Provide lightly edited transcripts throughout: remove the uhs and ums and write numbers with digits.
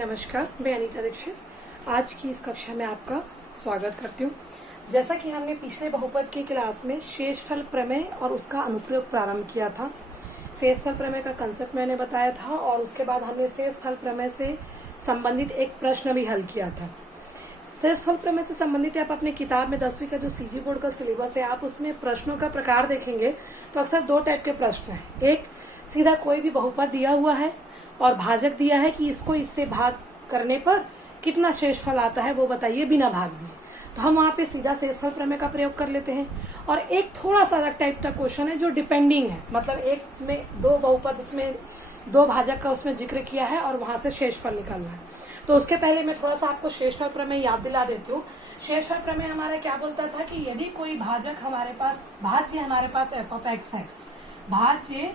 नमस्कार, मैं अनीता दीक्षित आज की इस कक्षा में आपका स्वागत करती हूँ। जैसा कि हमने पिछले बहुपद की क्लास में शेषफल प्रमेय और उसका अनुप्रयोग प्रारंभ किया था। शेषफल प्रमेय का कंसेप्ट मैंने बताया था और उसके बाद हमने शेषफल प्रमेय से संबंधित एक प्रश्न भी हल किया था। शेषफल प्रमेय से संबंधित आप अपनी किताब में 10वीं का जो सीजी बोर्ड का सिलेबस है, आप उसमें प्रश्नों का प्रकार देखेंगे तो अक्सर दो टाइप के प्रश्न हैं। एक, सीधा कोई भी बहुपद दिया हुआ है और भाजक दिया है कि इसको इससे भाग करने पर कितना शेषफल आता है वो बताइए बिना भाग दिए, तो हम वहां पे सीधा शेषफल प्रमेय का प्रयोग कर लेते हैं। और एक थोड़ा सा अलग टाइप का क्वेश्चन है जो डिपेंडिंग है, मतलब एक में दो बहुपद, उसमें दो भाजक का उसमें जिक्र किया है और वहां से शेषफल निकालना है। तो उसके पहले मैं थोड़ा सा आपको शेषफल प्रमेय याद दिला देती हूँ। शेषफल प्रमेय हमारा क्या बोलता था कि यदि कोई भाजक हमारे पास, भाज्य हमारे पास एफ ऑफ एक्स है, भाज्य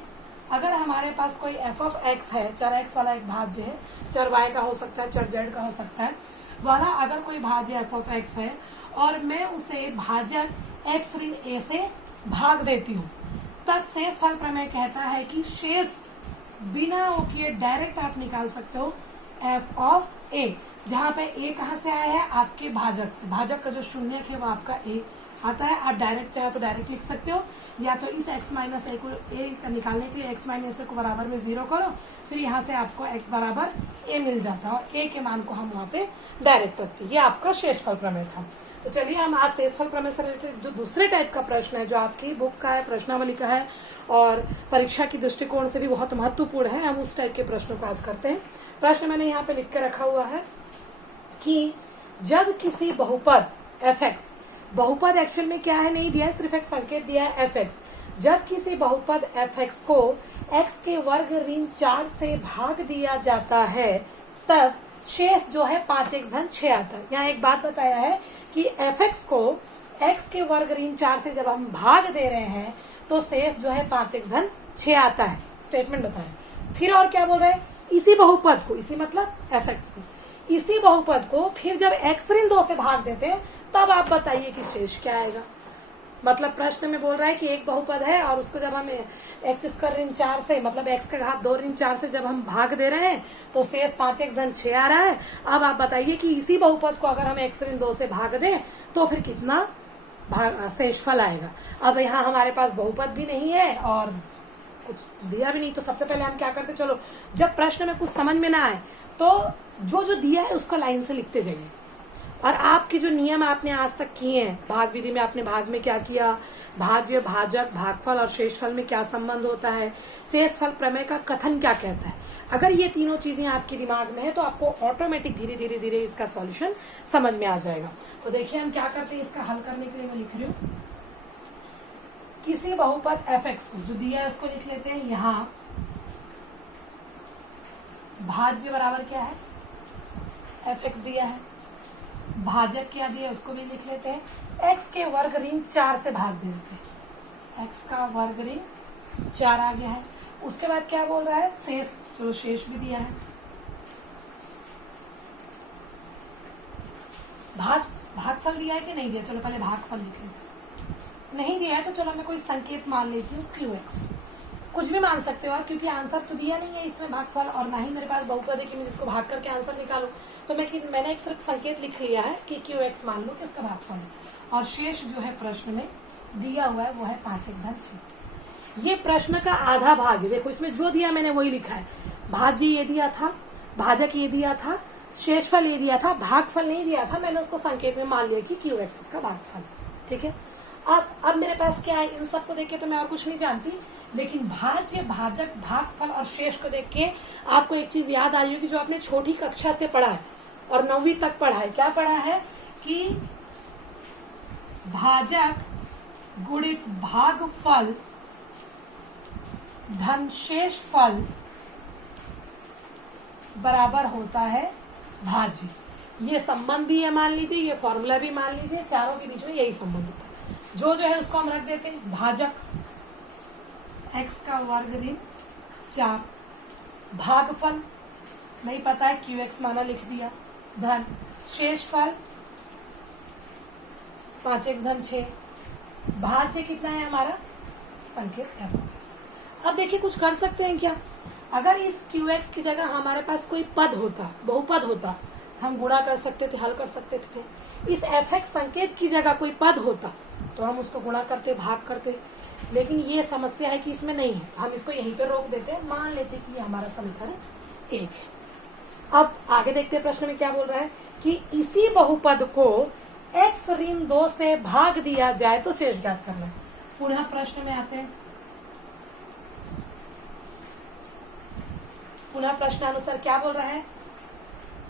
अगर हमारे पास कोई एफ ऑफ एक्स है, चर एक्स वाला एक भाज्य है, चर वाई का हो सकता है, चर जेड का हो सकता है, वाला अगर कोई भाज्य एफ ऑफ एक्स है और मैं उसे भाजक एक्स ऋण ए से भाग देती हूँ, तब शेषफल प्रमेय कहता है कि शेष बिना ओ किए डायरेक्ट आप निकाल सकते हो एफ ऑफ ए, जहाँ पे ए कहाँ से आया है, आपके भाजक से। भाजक का जो शून्य है वो आपका ए आता है। आप डायरेक्ट चाहे तो डायरेक्ट लिख सकते हो, या तो इस x माइनस ए को ए निकालने के लिए x माइनस ए को बराबर में 0 करो, फिर यहाँ से आपको x बराबर a मिल जाता है और a के मान को हम वहाँ पे डायरेक्ट रखते हैं। ये आपका शेषफल प्रमेय था। तो चलिए हम आज शेषफल प्रमेय से रिलेटेड जो दूसरे टाइप का प्रश्न है, जो आपकी बुक का है, प्रश्नावली का है और परीक्षा की दृष्टिकोण से भी बहुत महत्वपूर्ण है, हम उस टाइप के प्रश्नों को आज करते हैं। प्रश्न मैंने यहाँ पे लिख के रखा हुआ है कि जब किसी बहुपद एफ एक्स, बहुपद एक्चुअल में क्या है नहीं दिया है, सिर्फ एक संकेत दिया है एफ एक्स, जब किसी बहुपद एफ एक्स को एक्स के वर्ग ऋण 4 से भाग दिया जाता है तब शेष जो है 5x धन 6 आता है। यहाँ एक बात बताया है कि एफ एक्स को एक्स के वर्ग ऋण 4 से जब हम भाग दे रहे हैं तो शेष जो है 5x धन 6 आता है। स्टेटमेंट बताया। फिर और क्या बोल रहे हैं, इसी बहुपद को, इसी मतलब एफ एक्स को, इसी बहुपद को फिर जब एक्स ऋण 2 से भाग देते हैं तब आप बताइए कि शेष क्या आएगा। मतलब प्रश्न में बोल रहा है कि एक बहुपद है और उसको जब हम एक्स स्क्वायर ऋण 4 से, मतलब एक्स का घात 2 ऋण 4 से जब हम भाग दे रहे हैं तो शेष 5x धन 6 आ रहा है। अब आप बताइए कि इसी बहुपद को अगर हम एक्स ऋण 2 से भाग दें तो फिर कितना शेषफल आएगा। अब यहाँ हमारे पास बहुपद भी नहीं है और कुछ दिया भी नहीं, तो सबसे पहले हम क्या करते, चलो जब प्रश्न में कुछ समझ में ना आए तो जो जो दिया है उसको लाइन से लिखते जाइए। और आपके जो नियम आपने आज तक किए हैं, भाग विधि में आपने भाग में क्या किया, भाज्य, भाजक, भागफल और शेषफल में क्या संबंध होता है, शेषफल प्रमेय का कथन क्या कहता है, अगर ये तीनों चीजें आपके दिमाग में है तो आपको ऑटोमेटिक धीरे धीरे धीरे इसका सॉल्यूशन समझ में आ जाएगा। तो देखिए हम क्या करते हैं, इसका हल करने के लिए मैं लिख रही हूँ, किसी बहुपद एफ एक्स को जो दिया है उसको लिख लेते हैं। यहाँ भाज्य बराबर क्या है, एफ एक्स दिया है, भाजक क्या दिया उसको भी लिख लेते हैं, एक्स के वर्ग ऋण 4 से भाग दे देते हैं, एक्स का वर्ग ऋण 4 आ गया है। उसके बाद क्या बोल रहा है, शेष, चलो शेष भी दिया है, भागफल दिया है कि नहीं दिया, चलो पहले भागफल लिख लेते हैं। नहीं दिया है तो चलो मैं कोई संकेत मान लेती हूँ, क्यू एक्स, कुछ भी मान सकते हो आप, क्योंकि आंसर तो दिया नहीं है इसमें भागफल और ना ही मेरे पास बहुपद है कि मैं जिसको भाग करके आंसर निकालूं। तो मैंने एक सिर्फ संकेत लिख लिया है कि क्यू एक्स मान लो कि उसका भागफल है और शेष जो है प्रश्न में दिया हुआ है वो है 5x धन 6। ये प्रश्न का आधा भाग है। देखो इसमें जो दिया मैंने वही लिखा है, भाज्य ये दिया था, भाजक ये दिया था, शेषफल ये दिया था, भागफल नहीं दिया था, मैंने उसको संकेत में मान लिया कि क्यू एक्स उसका भागफल। ठीक है, अब मेरे पास क्या है, इन सबको देख के तो मैं और कुछ नहीं जानती, लेकिन भाज्य, भाजक, भागफल और शेष को देख के आपको एक चीज याद आ रही होगी जो आपने छोटी कक्षा से पढ़ा है और 9वीं तक पढ़ा है। क्या पढ़ा है कि भाजक गुणित भागफल धन शेषफल बराबर होता है भाज्य। ये संबंध भी है मान लीजिए, ये फॉर्मूला भी मान लीजिए, चारों के बीच में यही संबंध होता है। जो है उसको हम रख देते हैं, भाजक एक्स का वर्ग ऋण 4, भागफल नहीं पता है, क्यू एक्स माना लिख दिया, धन शेषफल 5x धन 6, भाज्य कितना है हमारा, संकेत f। अब देखिए कुछ कर सकते हैं क्या, अगर इस QX की जगह हमारे पास कोई पद होता, बहुपद होता, हम गुणा कर सकते थे, हल कर सकते थे। इस FX संकेत की जगह कोई पद होता तो हम उसको गुणा करते, भाग करते, लेकिन ये समस्या है कि इसमें नहीं है। हम इसको यहीं पे रोक देते, मान लेते कि ये हमारा समीकरण 1 है। अब आगे देखते हैं प्रश्न में क्या बोल रहा है कि इसी बहुपद को x ऋण 2 से भाग दिया जाए तो शेष ज्ञात करना है। पुनः प्रश्न में आते हैं। पुनः प्रश्नानुसार क्या बोल रहा है,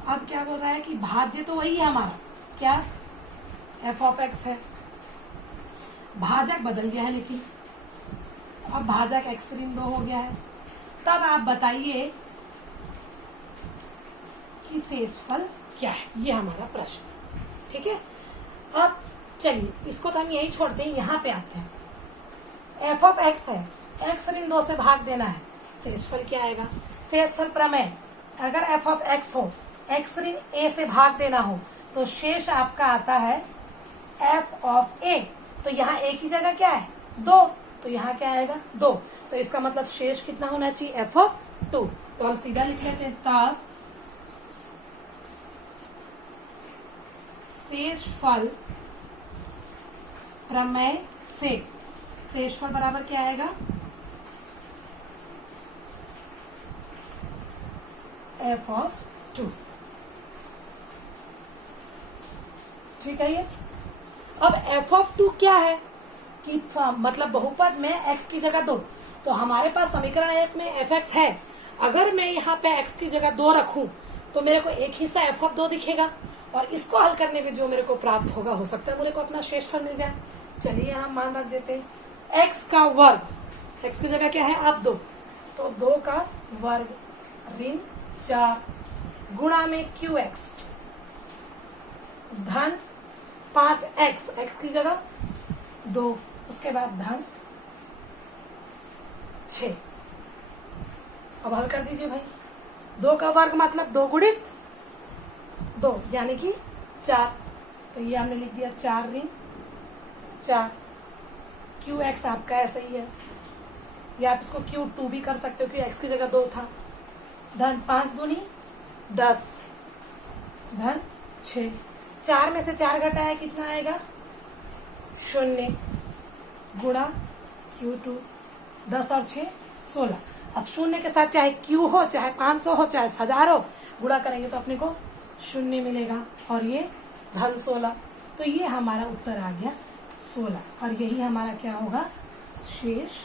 अब क्या बोल रहा है कि भाज्य तो वही है हमारा, क्या f(x) है, भाजक बदल गया है, लेकिन अब भाजक x ऋण 2 हो गया है। तब आप बताइए कि शेषफल क्या है, ये हमारा प्रश्न। ठीक है, अब चलिए इसको तो हम यही छोड़ते हैं, यहाँ पे आते हैं। f(x) है, x ऋण 2 से भाग देना है, शेषफल क्या आएगा? शेषफल प्रमेय, अगर f(x) हो, x ऋण a से भाग देना हो तो शेष आपका आता है f(a). तो यहाँ a की जगह क्या है? 2, तो यहाँ क्या आएगा? 2। तो इसका मतलब शेष कितना होना चाहिए? f(2). तो हम सीधा लिख लेते हैं, तब शेषफल प्रमेय से शेषफल बराबर क्या आएगा? f(2). ठीक है। ये अब f(2) क्या है कि मतलब बहुपद में x की जगह 2, तो हमारे पास समीकरण 1 में fx है। अगर मैं यहाँ पे x की जगह 2 रखूं तो मेरे को एक हिस्सा f(2) दिखेगा, और इसको हल करने में जो मेरे को प्राप्त होगा, हो सकता है मेरे को अपना शेषफल मिल जाए। चलिए हम मान रख देते हैं x का वर्ग, x की जगह क्या है? आप 2, तो 2 का वर्ग ऋण 4 गुणा में QX धन 5x, x की जगह 2, उसके बाद धन 6। अब हल कर दीजिए भाई। 2 का वर्ग मतलब 2 गुणित 2 यानी कि 4, तो ये हमने लिख दिया 4 ऋण 4। QX आपका ऐसा ही है, या आप इसको Q2 भी कर सकते हो कि x की जगह 2 था। धन 5 दूनी 10 धन 6, 4 में से 4 घटाया कितना आएगा? 0 गुणा Q2, 10 और 6 16। अब 0 के साथ चाहे Q हो, चाहे 500 हो, चाहे 1000 हो, गुणा करेंगे तो अपने को 0 मिलेगा, और ये धन 16। तो ये हमारा उत्तर आ गया 16, और यही हमारा क्या होगा? शेष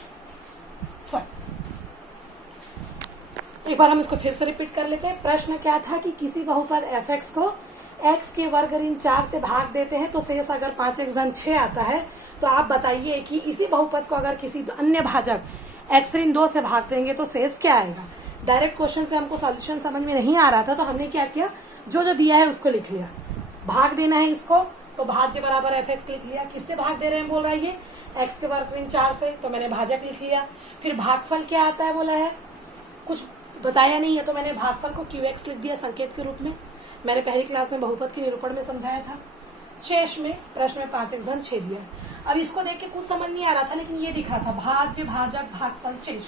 फल। एक बार हम इसको फिर से रिपीट कर लेते हैं। प्रश्न क्या था कि किसी बहुपद f(x) को x के वर्ग ऋण 4 से भाग देते हैं तो शेष अगर 5x धन 6 आता है, तो आप बताइए कि इसी बहुपद को अगर किसी अन्य भाजक x ऋण 2 से भाग देंगे तो शेष क्या आएगा? डायरेक्ट क्वेश्चन से हमको सॉल्यूशन समझ में नहीं आ रहा था, तो हमने क्या किया, जो दिया है उसको लिख लिया। भाग देना है इसको, तो भाज्य बराबर f(x) लिख लिया। किससे भाग दे रहे हैं बोल रहा है ये? x के वर्ग ऋण 4 से, तो मैंने भाजक लिख लिया। फिर भागफल क्या आता है बोला है, कुछ बताया नहीं है, तो मैंने भागफल को QX लिख दिया संकेत के रूप में। मैंने पहली क्लास में बहुपद के निरूपण में समझाया था। शेष में प्रश्न में 5x धन 6 दिया। अब इसको देख के कुछ समझ नहीं आ रहा था, लेकिन ये दिख रहा था भाज्य, भाजक, भागफल, शेष,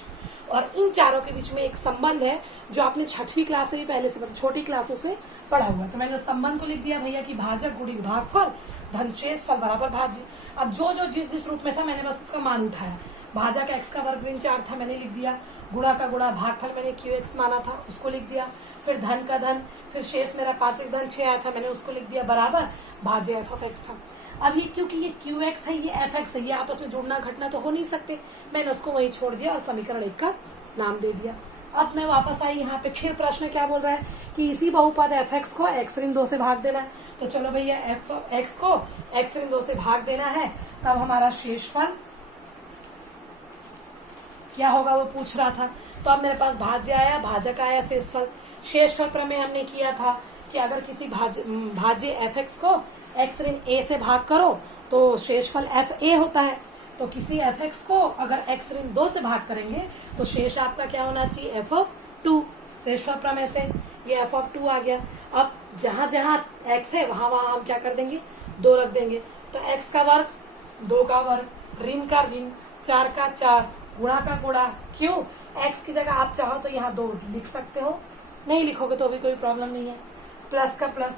और इन चारों के बीच में एक संबंध है जो आपने 6वीं क्लास से भी पहले से, मतलब छोटी क्लासों से पढ़ा हुआ। तो मैंने उस संबंध को लिख दिया भैया कि भाजक गुणित भागफल धन शेषफल बराबर भाज्य। अब जो जिस रूप में था मैंने बस उसका मान उठाया। भाजक x का वर्ग ऋण 4 था, मैंने लिख दिया। गुणा का गुणा, भागफल मैंने QX माना था, उसको लिख दिया। फिर धन का धन, फिर शेष मेरा 5x धन 6 आया था, मैंने उसको लिख दिया बराबर भाज्य f(x) था। अब ये क्योंकि ये QX है, ये f(x) है, ये आपस में जुड़ना घटना तो हो नहीं सकते, मैंने उसको वहीं छोड़ दिया और समीकरण 1 का नाम दे दिया। अब मैं वापस आई यहाँ पे, फिर प्रश्न क्या बोल रहा है कि इसी बहुपद f(x) को x ऋण 2 से भाग देना है। तो चलो भैया f(x) को x ऋण 2 से भाग देना है, तब हमारा शेषफल क्या होगा वो पूछ रहा था। तो अब मेरे पास भाज्य आया, भाजक आया, शेषफल। शेषफल प्रमेय हमने किया था कि अगर किसी भाज्य f(x) को x ऋण a से भाग करो तो शेषफल fa होता है। तो किसी f(x) को अगर x ऋण 2 से भाग करेंगे तो शेष आपका क्या होना चाहिए? f(2). शेषफल प्रमेय से ये f(2) आ गया। अब जहां जहां x है वहां वहां हम क्या कर देंगे? 2 रख देंगे। तो x का वर्ग, 2 का वर्ग, ऋण का ऋण, 4 का 4, गुणा का गुणा, क्यों? एक्स की जगह आप चाहो तो यहाँ 2 लिख सकते हो, नहीं लिखोगे तो भी कोई प्रॉब्लम नहीं है। प्लस का प्लस,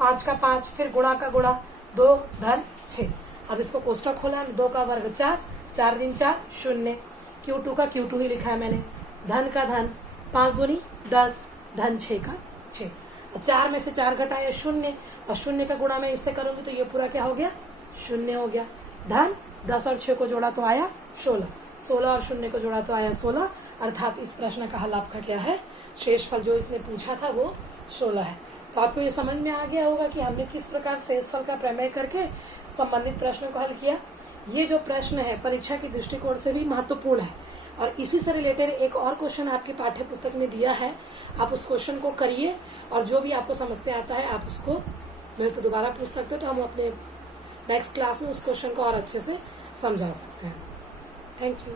5 का 5, फिर गुणा का गुणा, 2 धन 6। अब इसको कोष्टक खोला, 2 का वर्ग 4, 4 दिन 4 0, Q2 का Q2 ही लिखा है मैंने, धन का धन, 5 दूनी 10, धन 6 का 6। 4 में से 4 घटाया 0, और 0 का गुणा मैं इससे करूंगी तो ये पूरा क्या हो गया, 0 हो गया। धन 10 और 6 को जोड़ा तो आया 16, 16 और 0 को जोड़ा तो आया 16, अर्थात इस प्रश्न का हल आपका क्या है, शेषफल जो इसने पूछा था वो 16 है। तो आपको ये समझ में आ गया होगा कि हमने किस प्रकार शेषफल का प्रमेय करके संबंधित प्रश्न को हल किया। ये जो प्रश्न है परीक्षा की दृष्टिकोण से भी महत्वपूर्ण है, और इसी से रिलेटेड एक और क्वेश्चन आपकी पाठ्य पुस्तक में दिया है, आप उस क्वेश्चन को करिए, और जो भी आपको समस्या आता है आप उसको मेरे से दोबारा पूछ सकते हो, तो हम अपने नेक्स्ट क्लास में उस क्वेश्चन को और अच्छे से समझा सकते हैं। Thank you.